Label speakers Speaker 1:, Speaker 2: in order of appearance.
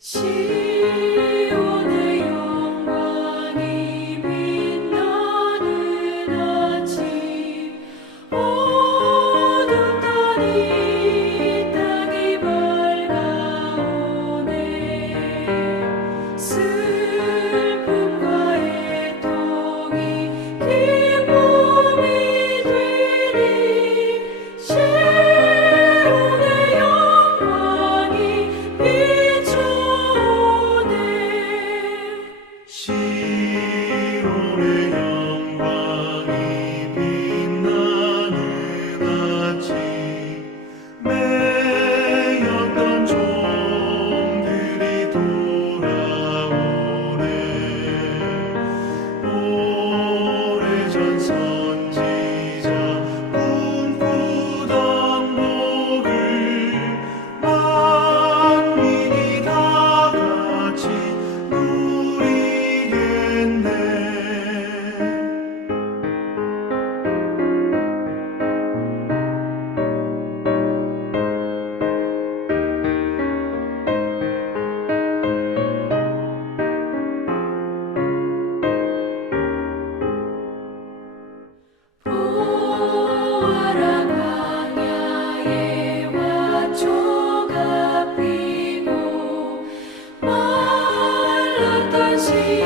Speaker 1: 心。
Speaker 2: glory.
Speaker 1: see.